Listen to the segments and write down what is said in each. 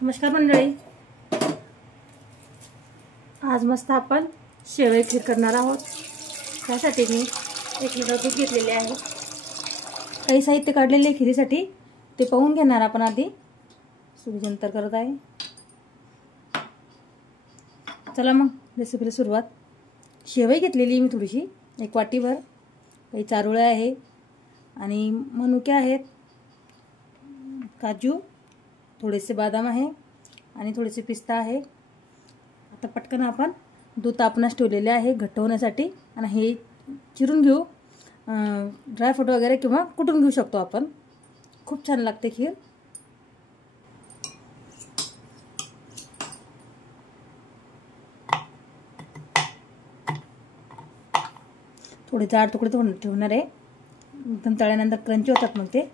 नमस्कार मंडळी, आज मस्त आपण शेवई खीर करणार आहोत। त्यासाठी मी 1 लिटर दूध घेतलेले आहे। काही साहित्य काढलेले खीरीसाठी ते पाहून घेणार आपण। आधी सुरुजंतर करत आहे। चला मग रेसिपीला सुरुवात। शेवई घेतलेली मी थोडीशी 1 वाटीभर, काही चारोळे आहे आणि मनुके आहेत, काजू, थोडेसे बदाम आहे आणि थोडेसे पिस्ता आहे। आता पटकन आपण दूध तापण्यास ठेवलेले आहे घट्ट होण्यासाठी आणि हे चिरून घेऊ। ड्रायफ्रूट वगैरे किंवा कुटून घेऊ शकतो आपण। खूप छान लागते खीर। थोडे जाड तुकडे ठेवणार आहे, एकदम तळल्यानंतर क्रंची होतात मग ते।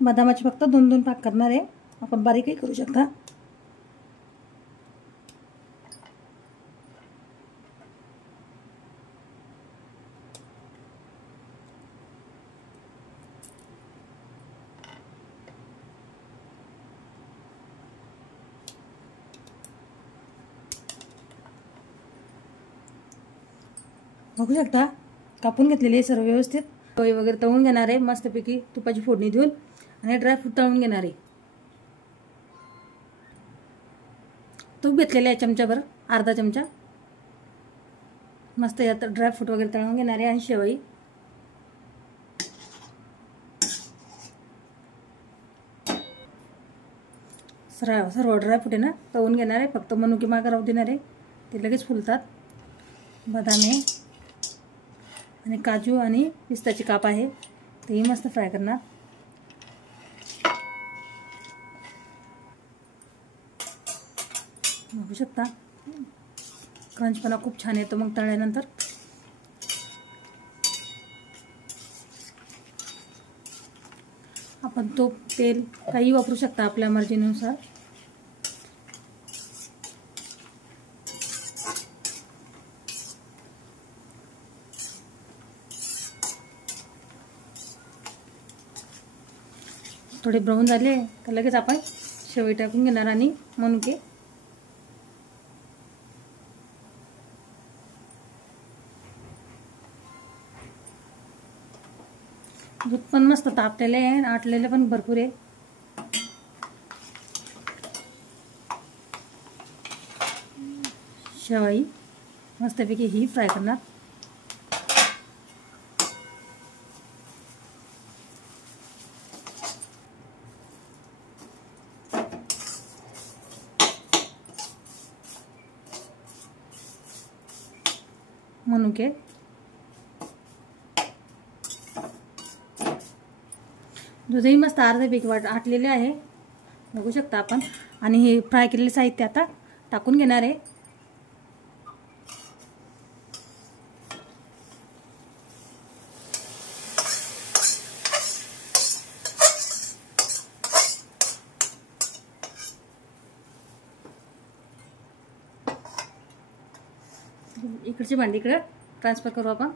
बदामाचे फक्त 2-2 भाग करणार आहे आपण, बारीकही करू शकता। बघू शकता कापून घेतलेले सर्व व्यवस्थित। पोळी वगैरे तळून घेणार आहे मस्तपैकी तुपाची फोडणी देऊन आणि ड्रायफ्रूट तळून घेणार आहे। तूप घेतलेले आहे चमचाभर, अर्धा चमचा। मस्त यात ड्रायफ्रूट वगैरे तळून घेणार आहे आणि शेवई। सर्व ड्रायफ्रूट आहे ना तळून घेणार आहे। फक्त मनुके मागे राहू देणार आहे, ते लगेच फुलतात। बदाम आहे आणि काजू आणि पिस्ताचे काप आहे, तेही मस्त फ्राय करणार। बघू शकता क्रंचपणा खूप छान येतो मग तळल्यानंतर। आपण तूप, तेल काही वापरू शकता आपल्या मर्जीनुसार। थोडे ब्राऊन झाले तर लगेच आपण शेवई टाकून घेणार आणि मनुके। दूध पण मस्त तापलेले आहे, आटलेले पण भरपूर आहे। शेवई मस्तपैकी ही फ्राय करणार। मनुके दूधही मस्त अर्ध्यापैकी आटलेले आहे, बघू शकता आपण। आणि हे फ्राय केलेले साहित्य आता टाकून घेणार आहे। इकडची भांडी इकडे ट्रान्सफर करू आपण,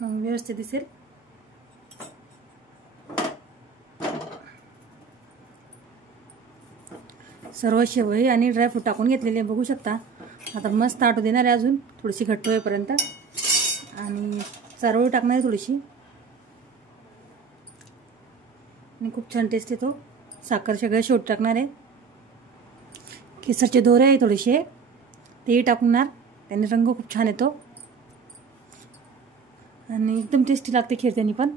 मग व्यवस्थित दिसेल। सर्व शेवई आणि ड्रायफ्रूट टाकून घेतलेले बघू शकता। आता मस्त आटू देणार आहे अजून थोडीशी घट्ट होईपर्यंत, आणि चारोळी टाकणार आहे थोडीशी आणि खूप छान टेस्ट येतो। साखर सगळं शेवट टाकणार आहे। केसरचे दोरे आहे थोडेसे, तेही टाकणार, त्याने रंग खूप छान येतो आणि एकदम टेस्टी लागते खीर त्यांनी पण।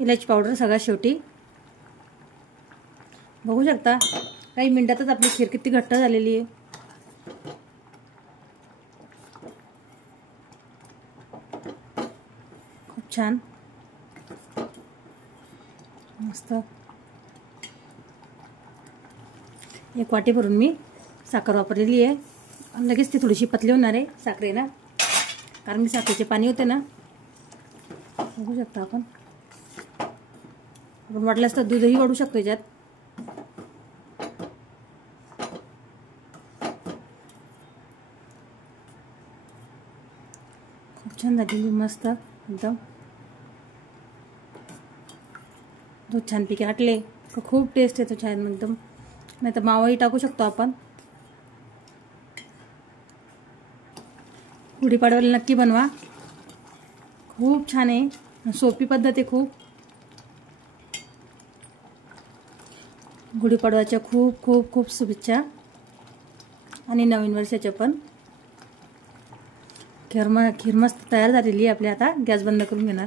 इलायची पावडर सगळ्यात शेवटी। बघू शकता काही मिनिटातच आपली खीर किती घट्ट झालेली आहे। खूप छान मस्त। 1 वाटी भरून मी साखर वापरलेली आहे। लगेच ती थोडीशी पतली होणार आहे साखरेनं, कारण की साखरेचे पाणी होते ना, बघू शकता आपण। आपण वाटल्यास तर दूधही वाढू शकतो याच्यात. खूप छान झालेली, मस्त एकदम. दूध छानपैकी आटले तर खूप टेस्ट येतो छान एकदम. नाही तर मावाही टाकू शकतो आपण. गुढीपाडव्याला नक्की बनवा, खूप छान आहे, सोपी पद्धत आहे खूप. गुढीपाडव्याच्या खूप खूप खूप शुभेच्छा आणि नवीन वर्षाच्या पण. खीर मस्त तयार झालेली आहे आपली. आता गॅस बंद करून घेणार.